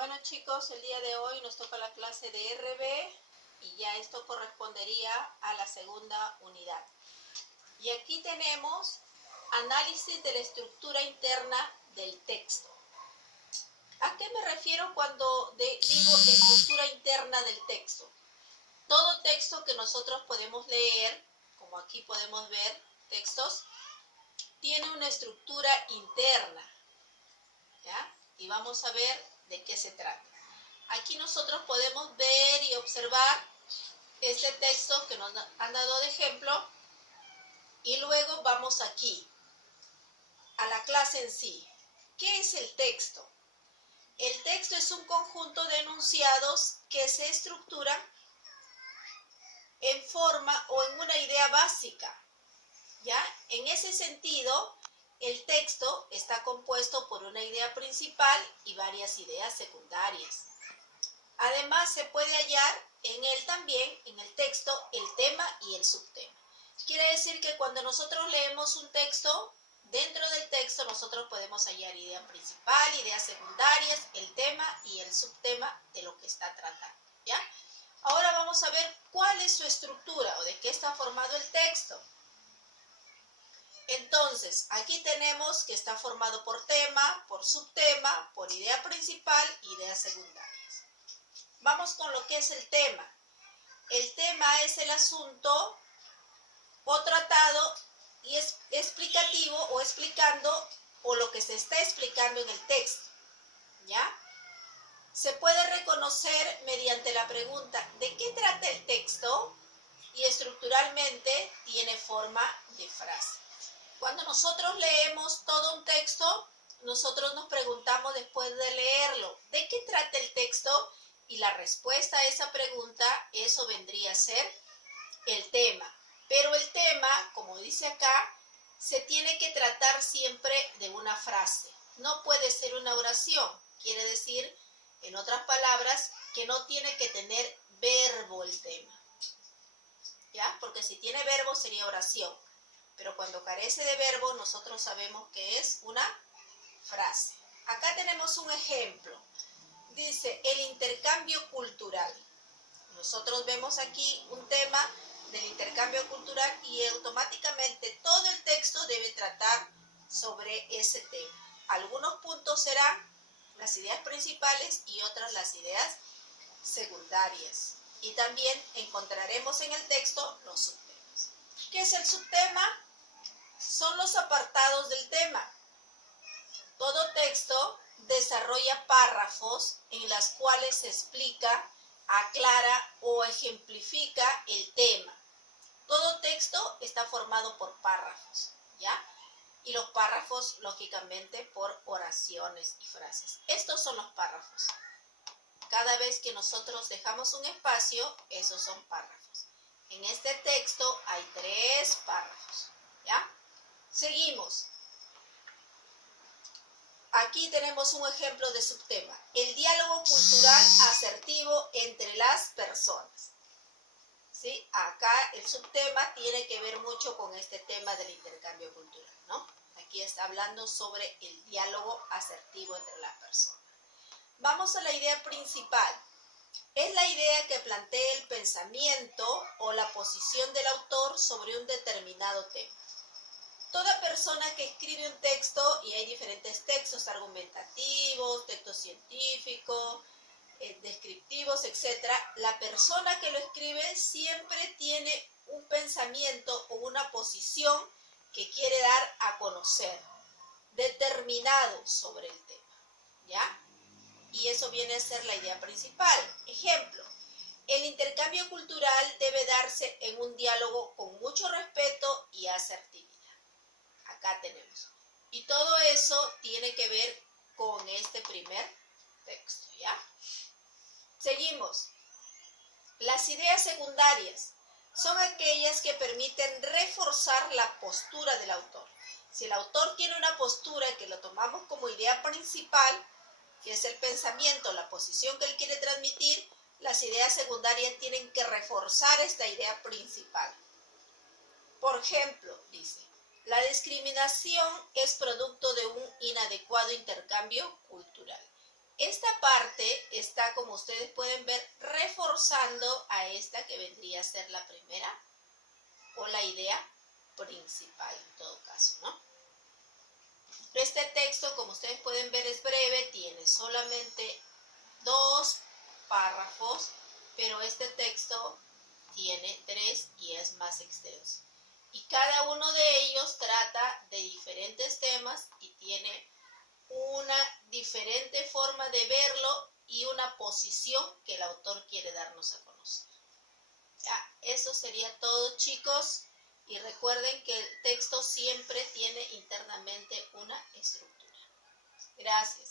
Bueno chicos, el día de hoy nos toca la clase de RB y ya esto correspondería a la segunda unidad. Y aquí tenemos análisis de la estructura interna del texto. ¿A qué me refiero cuando digo estructura interna del texto? Todo texto que nosotros podemos leer, como aquí podemos ver textos, tiene una estructura interna, ¿ya? Y vamos a ver de qué se trata. Aquí nosotros podemos ver y observar este texto que nos han dado de ejemplo y luego vamos aquí a la clase en sí. ¿Qué es el texto? El texto es un conjunto de enunciados que se estructuran en forma o en una idea básica, ¿ya? En ese sentido, el texto está compuesto por una idea principal y varias ideas secundarias. Además, se puede hallar en él también, en el texto, el tema y el subtema. Quiere decir que cuando nosotros leemos un texto, dentro del texto nosotros podemos hallar idea principal, ideas secundarias, el tema y el subtema de lo que está tratando, ¿ya? Ahora vamos a ver cuál es su estructura o de qué está formado el texto. Entonces, aquí tenemos que está formado por tema, por subtema, por idea principal y ideas secundarias. Vamos con lo que es el tema. El tema es el asunto o tratado y es explicativo o explicando o lo que se está explicando en el texto, ¿ya? Se puede reconocer mediante la pregunta ¿de qué trata el texto? Y estructuralmente tiene forma de frase. Cuando nosotros leemos todo un texto, nosotros nos preguntamos después de leerlo, ¿de qué trata el texto? Y la respuesta a esa pregunta, eso vendría a ser el tema. Pero el tema, como dice acá, se tiene que tratar siempre de una frase. No puede ser una oración. Quiere decir, en otras palabras, que no tiene que tener verbo el tema, ¿ya? Porque si tiene verbo sería oración. Pero cuando carece de verbo, nosotros sabemos que es una frase. Acá tenemos un ejemplo. Dice, el intercambio cultural. Nosotros vemos aquí un tema del intercambio cultural y automáticamente todo el texto debe tratar sobre ese tema. Algunos puntos serán las ideas principales y otras las ideas secundarias. Y también encontraremos en el texto los subtemas. ¿Qué es el subtema? Son los apartados del tema. Todo texto desarrolla párrafos en los cuales se explica, aclara o ejemplifica el tema. Todo texto está formado por párrafos, ¿ya? Y los párrafos, lógicamente, por oraciones y frases. Estos son los párrafos. Cada vez que nosotros dejamos un espacio, esos son párrafos. En este texto hay 3 párrafos, ¿ya? Seguimos. Aquí tenemos un ejemplo de subtema. El diálogo cultural asertivo entre las personas. ¿Sí? Acá el subtema tiene que ver mucho con este tema del intercambio cultural, ¿no? Aquí está hablando sobre el diálogo asertivo entre las personas. Vamos a la idea principal. Es la idea que plantea el pensamiento o la posición del autor sobre un determinado tema. Toda persona que escribe un texto, y hay diferentes textos argumentativos, textos científicos, descriptivos, etc. La persona que lo escribe siempre tiene un pensamiento o una posición que quiere dar a conocer, determinado sobre el tema, ¿ya? Y eso viene a ser la idea principal. Ejemplo, el intercambio cultural debe darse en un diálogo con mucho respeto y asertividad. Acá tenemos. Y todo eso tiene que ver con este primer texto, ¿ya? Seguimos. Las ideas secundarias son aquellas que permiten reforzar la postura del autor. Si el autor tiene una postura que lo tomamos como idea principal, que es el pensamiento, la posición que él quiere transmitir, las ideas secundarias tienen que reforzar esta idea principal. Por ejemplo, dice, la discriminación es producto de un inadecuado intercambio cultural. Esta parte está, como ustedes pueden ver, reforzando a esta que vendría a ser la primera o la idea principal en todo caso, ¿no? Este texto, como ustedes pueden ver, es breve, tiene solamente 2 párrafos, pero este texto tiene 3 y es más extenso. Y cada uno de ellos trata de diferentes temas y tiene una diferente forma de verlo y una posición que el autor quiere darnos a conocer. Ya, eso sería todo, chicos. Y recuerden que el texto siempre tiene internamente una estructura. Gracias.